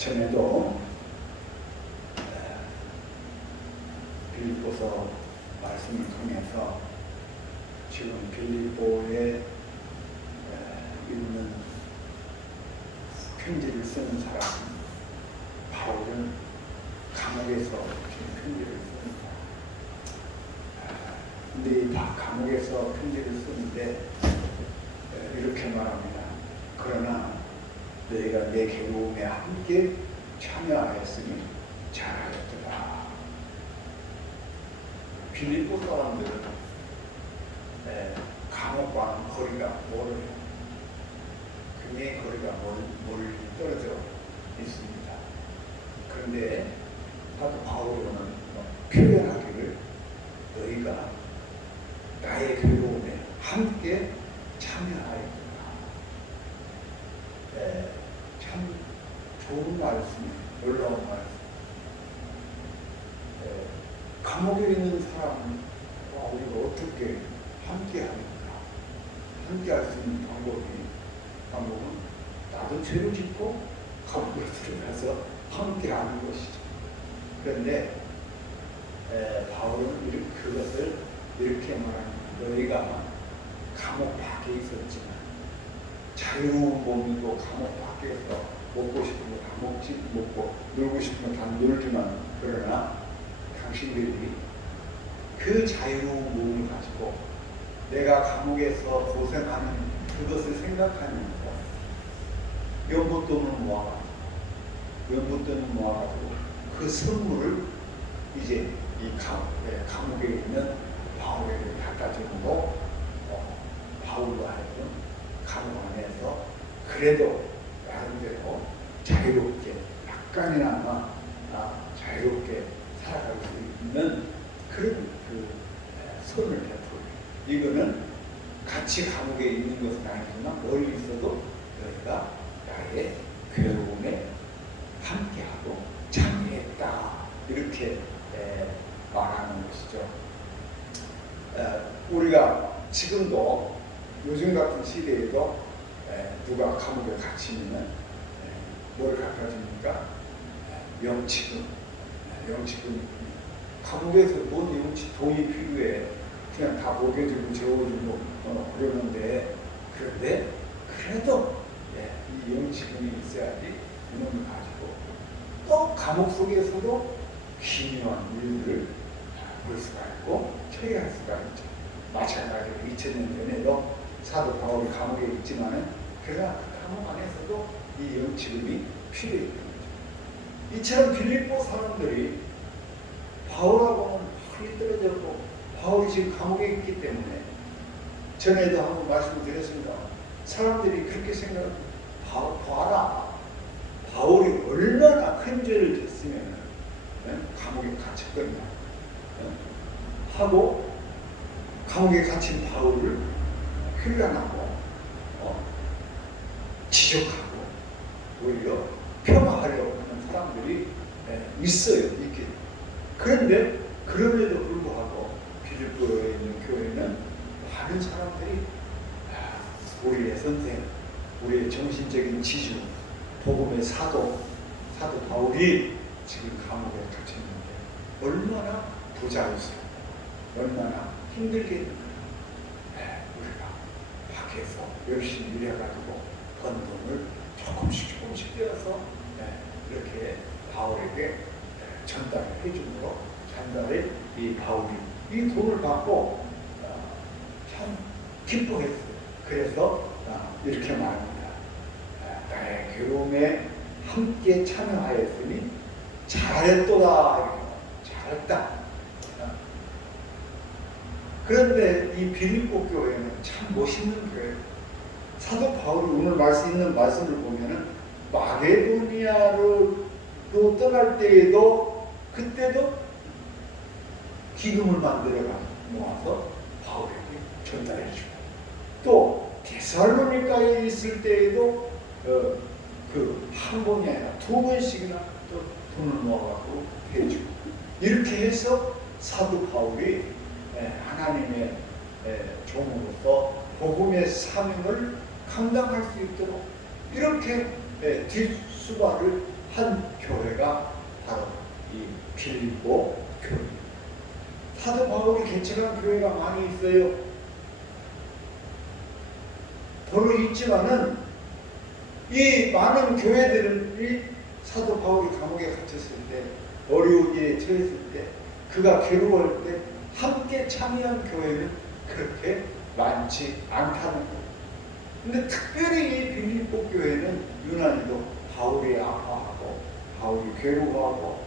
전에도 빌립보서 말씀을 통해서 지금 빌립보에 있는 편지를 쓰는 사람, 바울은 감옥에서 지금 편지를 쓰는 사람. 근데 이 감옥에서 편지를 쓰는데 이렇게 말합니다. 그러나 너희가 내 괴로움에 함께 참여하였으니 잘하였더라. 빌립보 사람들은 감옥과는 거리가 멀어요. 굉장히 거리가 멀리 떨어져 있습니다. 그런데 바울은 표현하기를 너희가 나의 괴로움에 함께 참여하였구나. 참 좋은 말씀이에요. 놀라운 말씀. 감옥에 있는 사람은 우리가 어떻게 함께 하는가? 함께 할 수 있는 방법은 나도 죄를 짓고 감옥에 들어가서 함께 하는 것이죠. 그런데 바울은 그것을 이렇게 말합니다. 너희가 감옥 밖에 있었지만 자유로운 몸이고 감옥 밖에서 먹고 싶은 거 다 먹고 놀고 싶은 거 다 놀지만 그러나 당신들이 그 자유로운 몸을 가지고 내가 감옥에서 고생하는 그것을 생각하면서 연못돈을 모아가지고 그 선물을 이제 이 감옥에 있는 바울에게 갖다 주는 거 바울로 하여금 감옥 안에서 그래도 나름대로 자유롭게 약간이나마 자유롭게 살아갈 수 있는 그런 손을 베풀어요. 이거는 같이 감옥에 있는 것은 아니지만 멀리 있어도 너희가 나의 괴로움에 함께하고 참여했다. 이렇게 말하는 것이죠. 우리가 지금도 요즘 같은 시대에도 누가 감옥에 갇히면 뭘 갖다 줍니까? 영치금. 감옥에서 뭔 영치 돈이 필요해. 그냥 다 먹여주고 재워주고 그러는데 그런데 그래도 이 영치금이 있어야지 이놈을 가지고 또 감옥 속에서도 기묘한 일들을 볼 수가 있고 처리할 수가 있죠. 마찬가지로 2000년 전에도 사도 바울이 감옥에 있지만은 그러나 그 감옥 안에서도 이 영치금이 필요했던 거죠. 이처럼 빌립보 사람들이 바울하고는 멀리 떨어졌고 바울이 지금 감옥에 있기 때문에 전에도 한번 말씀드렸습니다. 사람들이 그렇게 생각합니다. 봐라. 바울이 얼마나 큰 죄를 졌으면 감옥에 갇혔거냐 하고 감옥에 갇힌 바울을 휘란하고 지적하고 오히려 폄하하려고 하는 사람들이 있어요. 있게. 그런데 그럼에도 불구하고 빌립보에 있는 교회는 많은 사람들이 우리의 선생, 우리의 정신적인 지주, 복음의 사도 바울이 지금 감옥에 갇혔는데 얼마나 부자였어요. 얼마나 힘들겠는가. 우리가 밖에서 열심히 일해가지고 번 돈을 조금씩 떼어서 이렇게 바울에게 전달해 줌으로 전달해 이 바울이 이 돈을 받고 참 기뻐했어요. 그래서 이렇게 말합니다. 나의 괴로움에 함께 참여하였으니 잘했도다. 잘했다. 그런데 이 빌립보 교회는 참 멋있는 교회예요. 사도 바울이 오늘 있는 말씀을 보면은 마게도니아로 떠날 때에도 그때도 기금을 만들어가 모아서 바울에게 전달해 주고 또 데살로니가에 있을 때에도 그 한 번이 아니라 두 번씩이나 또 돈을 모아가지고 해주고 이렇게 해서 사도 바울이 하나님의 종으로서 복음의 사명을 감당할 수 있도록 이렇게 뒷수발을 한 교회가 바로 이 빌립보 교회입니다. 사도 바울이 개척한 교회가 많이 있어요. 더러 있지만은 이 많은 교회들은 사도 바울이 감옥에 갇혔을 때, 어려운 일에 처했을 때, 그가 괴로워할 때 함께 참여한 교회는 그렇게 많지 않다는 거예요. 근데 특별히 이 빌립보 교회는 유난히도 바울이 아파하고 바울이 괴로워하고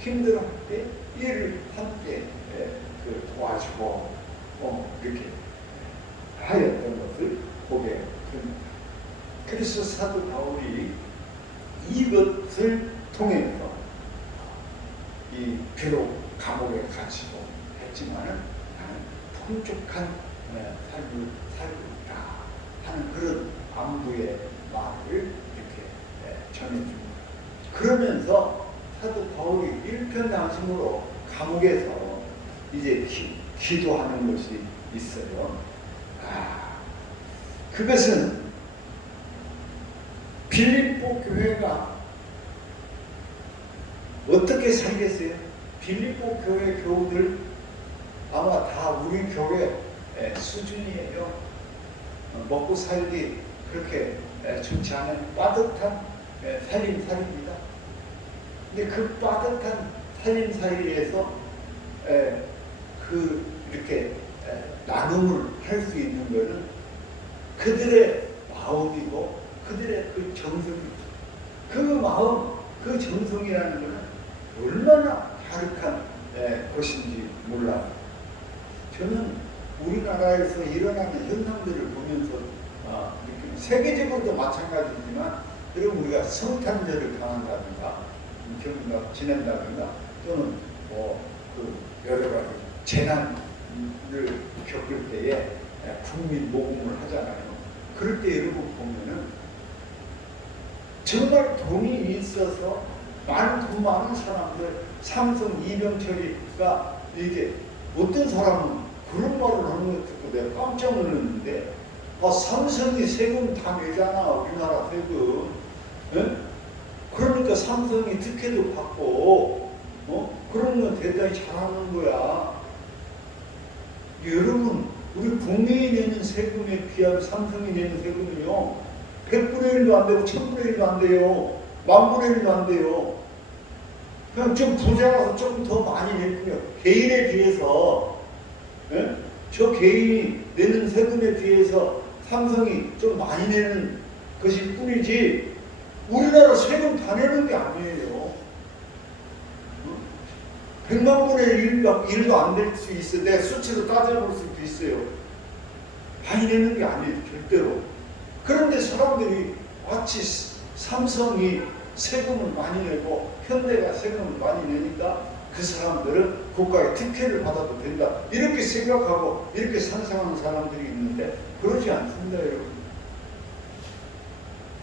힘들어할 때 이를 함께 도와주고 이렇게 하였던 것을 보게 됩니다. 그래서 사도 바울이 이것을 통해서 이 비록 감옥에 갇히고 했지만은 나는 풍족한 삶을 살고 있다 하는 그런 안부의 말을 이렇게 전해줍니다. 그러면서 사도 바울이 일편단심으로 감옥에서 이제 기도하는 것이 있어요. 그것은 빌립보 교회가 어떻게 살겠어요? 빌립보 교회 교우들 아마 다 우리 교회 수준이에요. 먹고 살기 그렇게 좋지 않은 빠듯한 살림살이입니다. 근데 그 빠듯한 살림살이에서 이렇게 나눔을 할 수 있는 것은 그들의 마음이고 그들의 그 정성이죠. 그 마음, 그 정성이라는 것은 얼마나 갸륵한 것인지 몰라요. 저는 우리나라에서 일어나는 현상들을 보면서 세계적으로도 마찬가지지만 여러분 우리가 성탄절을 강한다든가 지낸다든가 또는 여러 가지 재난을 겪을 때에 국민 모금을 하잖아요. 그럴 때 여러분 보면은 정말 돈이 있어서 돈 많은 사람들, 삼성 이병철이가 이게 어떤 사람은 그런 말을 하는 거 듣고 내가 깜짝 놀랐는데, 삼성이 세금 다 내잖아, 우리나라 세금. 에? 그러니까 삼성이 특혜도 받고, 그런 건 대단히 잘하는 거야. 여러분, 우리 국민이 내는 세금에 비하면 삼성이 내는 세금은요, 100분의 1도 안 되고 1000분의 1도 안 돼요. 10,000분의 1도 안 돼요. 그냥 좀 부자라서 조금 더 많이 낼 뿐이에요. 개인에 비해서, 저 개인이 내는 세금에 비해서 삼성이 좀 많이 내는 것일 뿐이지, 우리나라 세금 다 내는 게 아니에요. 100만 분의 1도 안 될 수 있어요. 내가 수치로 따져볼 수도 있어요. 많이 내는 게 아니에요, 절대로. 그런데 사람들이 마치 삼성이 세금을 많이 내고 현대가 세금을 많이 내니까 그 사람들은 국가의 특혜를 받아도 된다, 이렇게 생각하고 이렇게 상상하는 사람들이 있는데 그러지 않습니다, 여러분.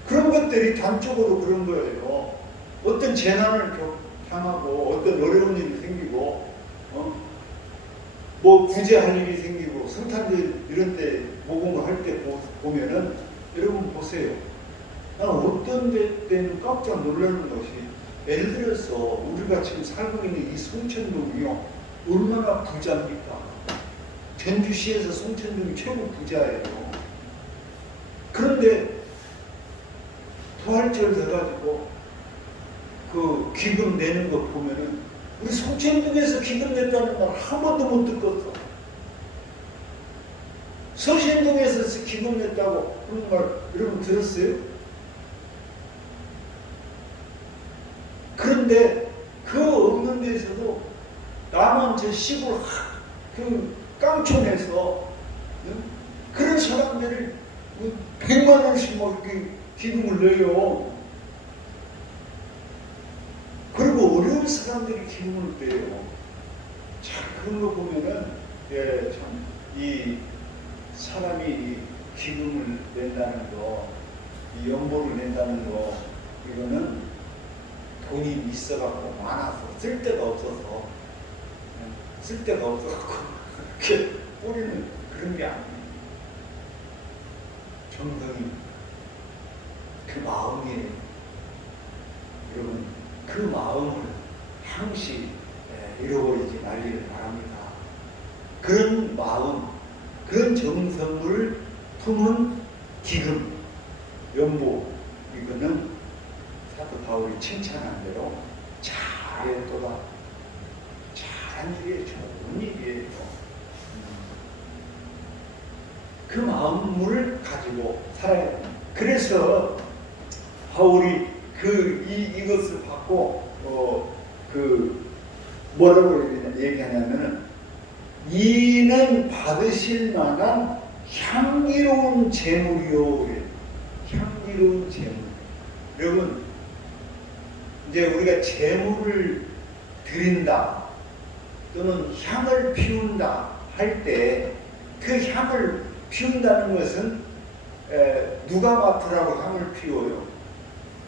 그런 것들이 단적으로 그런 거예요. 어떤 재난을 당하고 어떤 어려운 일이 생기고 구제할 일이 생기고 성탄절 이런 때 모금을 할 때 보면은 여러분 보세요. 나는 어떤 때는 깜짝 놀라는 것이, 예를 들어서 우리가 지금 살고 있는 이 송천동이요, 얼마나 부자입니까? 전주시에서 송천동이 최고 부자예요. 그런데 부활절 돼가지고 그 기금 내는 거 보면은 우리 송천동에서 기금 냈다는 말 한 번도 못 듣겠어. 서신동에서 기금 냈다고 그런 말 여러분 들었어요? 그런데 그 없는 데서도 남한 저 시골 그 깡촌에서 그런 사람들을 100만 원씩 막 이렇게 기금을 내요. 그리고 어려운 사람들이 기금을 내요. 참 그런 거 보면은 참 이 사람이 이 기금을 낸다는 거, 이 연보를 낸다는 거, 이거는 돈이 있어갖고 많아서 쓸데가 없어서 그렇게 뿌리는 그런 게 아니에요. 정성이 그 마음이 여러분 그 마음을 항시 잃어버리지 말기를 바랍니다. 그런 마음, 그런 정성을 품은 기금, 연보, 이거는 사도 바울이 칭찬한 대로 잘했도다. 잘한 일이에요. 좋은 일이에요. 그 마음을 가지고 살아야 됩니다. 그래서 바울이 이것을 받고 뭐라고 얘기하냐면은 이는 받으실 만한 향기로운 재물이요. 향기로운 재물. 여러분 이제 우리가 재물을 드린다 또는 향을 피운다 할 때 그 향을 피운다는 것은 누가 맡으라고 향을 피워요?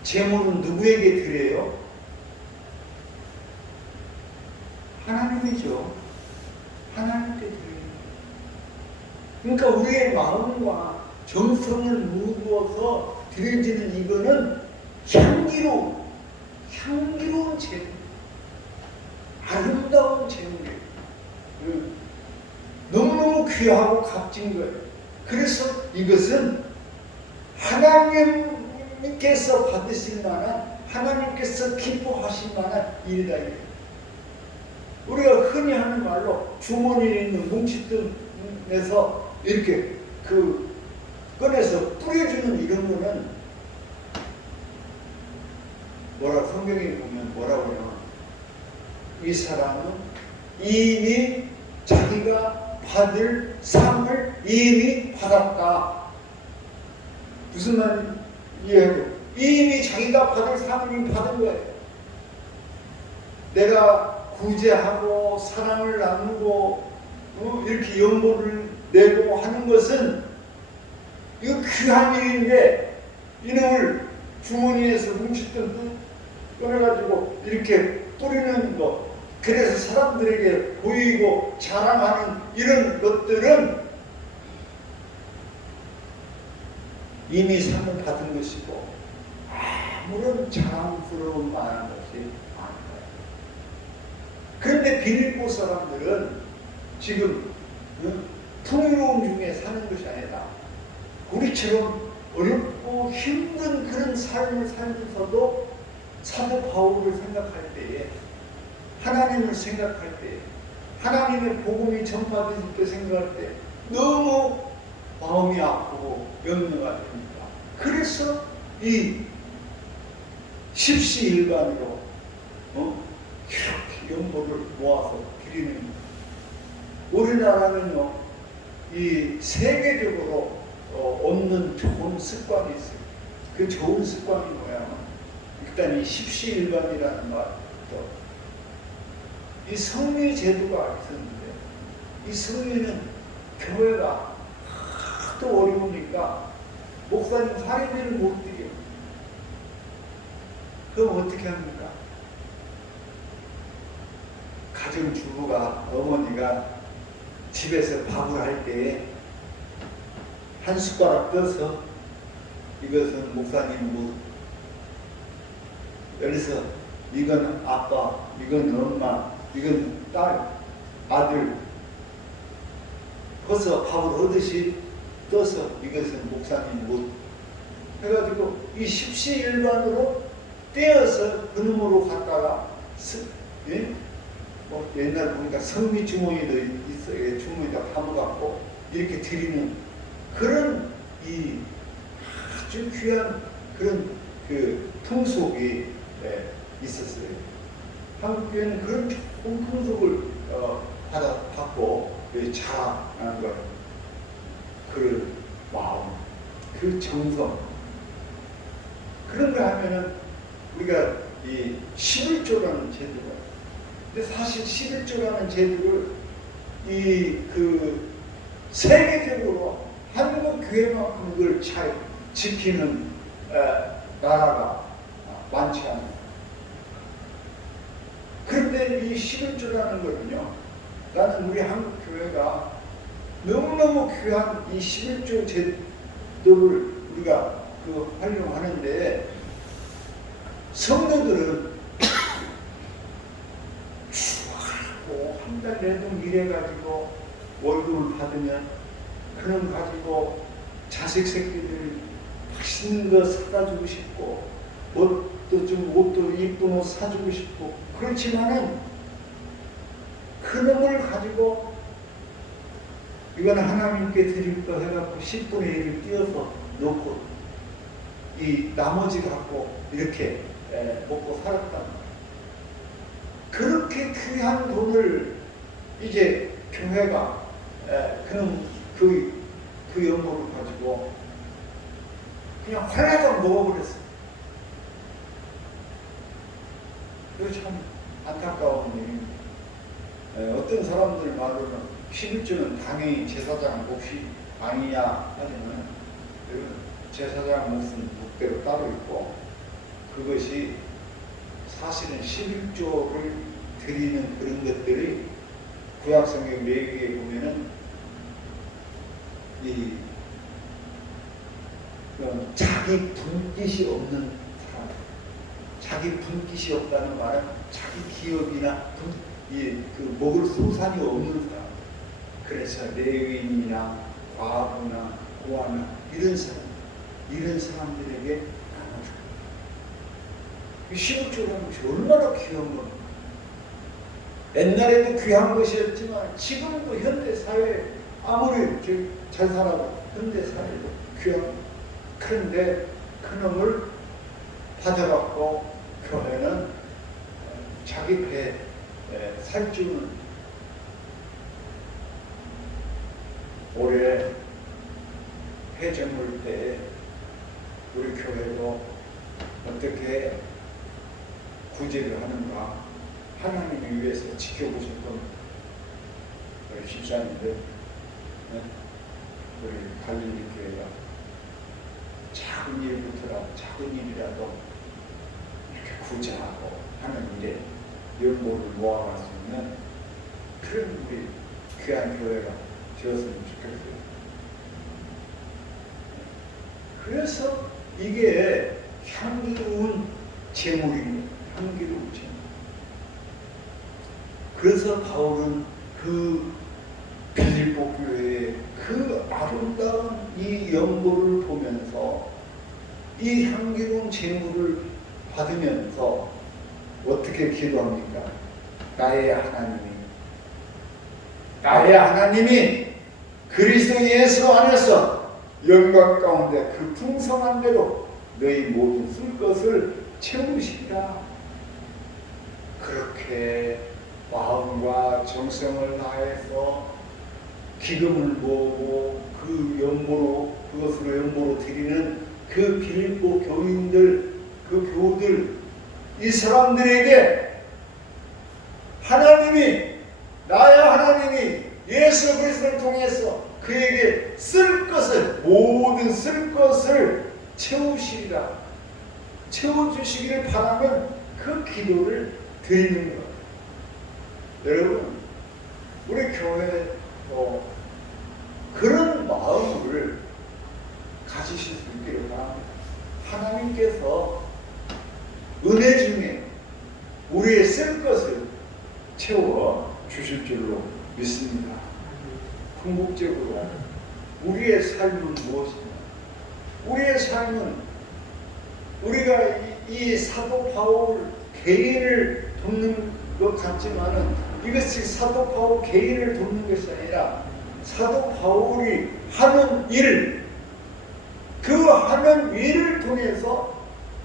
재물은 누구에게 드려요? 하나님이죠. 하나님께 드려요. 그러니까 우리의 마음과 정성을 묻어서 드려지는 이거는 향기로운 재물, 아름다운 재물이에요. 너무너무 귀하고 값진 거예요. 그래서 이것은 하나님께서 받으실 만한, 하나님께서 기뻐하실 만한 일이다. 우리가 흔히 하는 말로 주머니에 있는 뭉칫돈에서 이렇게 꺼내서 뿌려주는 이런 거는 성경에 보면 뭐라고 해요? 이 사람은 이미 자기가 받을 상을 이미 받았다. 무슨 말인지 이해해요? 이미 자기가 받을 상을 이미 받은 거예요. 내가 구제하고 사랑을 나누고 이렇게 연보를 내고 하는 것은 이거 귀한 일인데 이놈을 주머니에서 뭉칫돈 꺼내가지고 이렇게 뿌리는 거, 그래서 사람들에게 보이고 자랑하는 이런 것들은 이미 상을 받은 것이고 아무런 자랑스러운 말하는 것이 아니다. 그런데 빌립보 사람들은 지금 풍요로움 중에 사는 것이 아니다. 우리처럼 어렵고 힘든 그런 삶을 살면서도 사도 바울을 생각할 때에, 하나님을 생각할 때, 하나님의 복음이 전파될 때 생각할 때 너무 마음이 아프고 염려가 됩니다. 그래서 이 십시일반으로 이렇게 연보를 모아서 드리는 거예요. 우리나라는요, 이 세계적으로 얻는 좋은 습관이 있어요. 그 좋은 습관이 뭐냐면 일단 이 십시일반이라는 말부터 이 성미 제도가 있었는데, 이 성미는 교회가 하도 어려우니까 목사님 할인비를 못 드려요. 그럼 어떻게 합니까? 가정주부가, 어머니가 집에서 밥을 할 때에 한 숟가락 떠서 이것은 목사님 뭐, 여기서 이건 아빠, 이건 엄마, 이건 딸, 아들 거기서 밥을 얻으시 떠서 이것은 목사님 못 해가지고 이 십시일반으로 떼어서 그놈으로 갖다가 예? 뭐 옛날 보니까 성미 주머니도 있어요. 주머니에다 담아갖고 이렇게 드리는 그런 이 아주 귀한 그런 그 풍속이 있었어요. 한국에는 그런 좋은 풍속을 받고 자라는 걸, 그 마음, 그 정성, 그런 거 하면은 우리가 이 11조라는 제도가, 근데 사실 11조라는 제도를 세계적으로 한국 교회만큼 그걸 잘 지키는 나라가 많지 않아요. 그런데 이 11조라는 거는요, 나는 우리 한국 교회가 너무너무 귀한 이 11조 제도를 우리가 활용하는데, 성도들은 추하고 한 달 내도 일해가지고 월급을 받으면 그놈 가지고 자식 새끼들 맛있는 거 사다 주고 싶고 옷도 이쁜 옷 사주고 싶고 그렇지만은 그놈을 가지고 이건 하나님께 드릴 거 해갖고 10분의 1을 띄어서 놓고 이 나머지 갖고 이렇게 먹고 살았단 말이에요. 그렇게 귀한 돈을 이제 교회가 그놈 그 연고를 가지고 그냥 헐레덕 먹어버렸어요. 이거 참 안타까운 일입니다. 어떤 사람들 말로는 11조는 당연히 제사장 몫이 아니냐 하지만 제사장 몫은 몫대로 따로 있고 그것이 사실은 11조를 드리는 그런 것들이 구약성경 레위기에 보면은 자기 분깃이 없는 사람, 자기 분깃이 없다는 말은 자기 기업이나 그 먹을 소산이 없는 사람. 그래서 레위인이나 과부나 고아나 이런 사람들에게 나눠줘요. 11조라는 것이 얼마나 귀한 겁니까? 옛날에도 귀한 것이었지만 지금도 현대사회에 아무리 잘 살아도 현대사회도 귀한. 그런데 그놈을 받아갖고 교회는 자기 배에 살주는 올해 회점을 때에 우리 교회도 어떻게 구제를 하는가 하나님을 위해서 지켜보실 겁니다. 우리 집사님들 우리 갈릴리 교회가 작은 일부터라도 작은 일이라도 이렇게 구제하고 하는 일에 연고를 모아갈 수 있는 그런 우리 귀한 교회가 되었으면 좋겠어요. 그래서 이게 향기로운 제물입니다. 향기로운 제물. 그래서 바울은 그 빌립보 교회의 그 아름다운 이 연고를 보면서 이 향기로운 제물을 받으면서 어떻게 기도합니까? 나의 하나님이 그리스도 예수 안에서 영광 가운데 그 풍성한 대로 너희 모든 쓸 것을 채우시리라. 그렇게 마음과 정성을 다해서 기금을 모으고 그 연보로 그것으로 연보로 드리는 그 빌립보 교인들, 그 교우들, 이 사람들에게 나의 하나님이 예수 그리스도를 통해서 그에게 쓸 것을, 모든 쓸 것을 채우시리라, 채워주시기를 바라는 그 기도를 드리는 것. 여러분, 우리 교회도 그런 마음을 가지실 수 있기를 바랍니다. 하나님께서 은혜 중에 우리의 쓸 것을 채워 주실 줄로 믿습니다. 궁극적으로 우리의 삶은 무엇이냐? 우리의 삶은 우리가 이 사도 바울 개인을 돕는 것 같지만은 이것이 사도 바울 개인을 돕는 것이 아니라 사도 바울이 하는 일, 그 하는 일을 통해서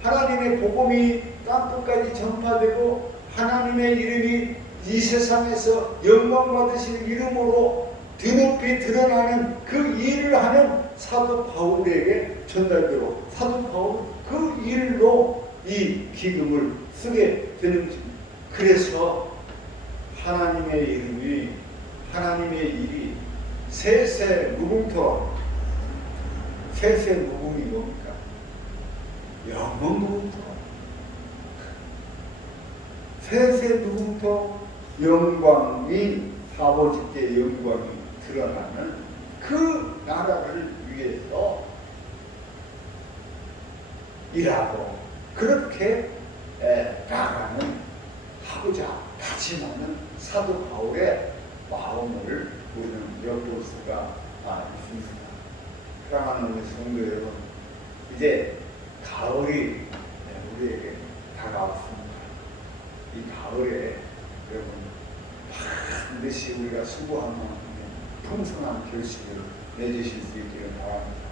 하나님의 복음이 땅끝까지 전파되고 하나님의 이름이 이 세상에서 영광 받으실 이름으로 드높이 드러나는 그 일을 하는 사도 바울에게 전달되고 사도 바울 그 일로 이 기금을 쓰게 되는 것입니다. 그래서 하나님의 이름이, 하나님의 일이 세세 무궁토, 세세 무궁이 뭡니까? 영원 무궁토, 세세 무궁토 영광이 아버지께 영광이 드러나는 그 나라를 위해서 일하고 그렇게 나가는 하고자 다짐하는 사도 바울의 마음을 우리는 엿볼 수가 있습니다. 사랑하는 우리 성도 여러분, 이제 가을이 우리에게 다가왔습니다. 이 가을에 여러분 반드시 우리가 수고한 만큼 풍성한 결실을 맺으실 수 있기를 바랍니다.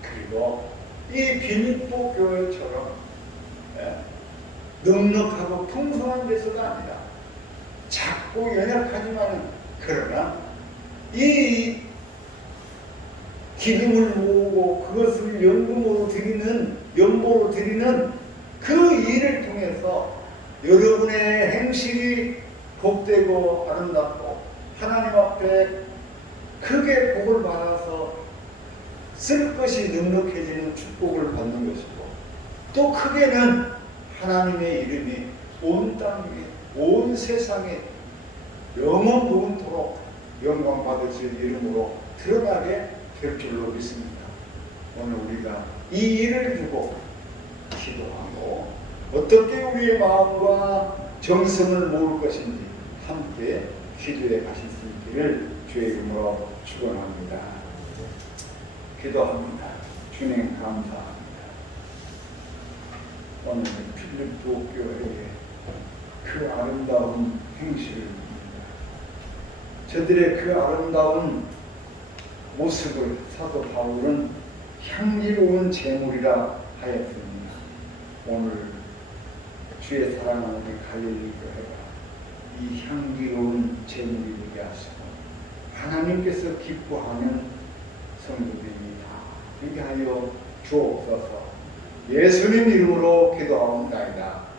그리고 이 빌립보 교회처럼 넉넉하고 풍성한 데서가 아니라 작고 연약하지만 그러나 이 기름을 모으고 그것을 연보로 드리는 그 일을 통해서 여러분의 행실이 복되고 아름답고 하나님 앞에 크게 복을 받아서 쓸 것이 넉넉해지는 축복을 받는 것이고, 또 크게는 하나님의 이름이 온 땅 위에 온 세상에 영원토록 영광 받으실 이름으로 드러나게 될 줄로 믿습니다. 오늘 우리가 이 일을 두고 기도하고 어떻게 우리의 마음과 정성을 모을 것인지 함께 기도해 가실 수 있기를 주의 이름으로 축원합니다. 기도합니다. 주님 감사합니다. 오늘 빌립보 교회의 그 아름다운 행실을 봅니다. 저들의 그 아름다운 모습을 사도 바울은 향기로운 제물이라 하였습니다. 오늘 주의 사랑하는 우리 갈릴리 교회가 이 향기로운 제물이 되게 하시고 하나님께서 기뻐하는 성도들이 다 되게 하여 주옵소서. 예수님 이름으로 기도하옵나이다.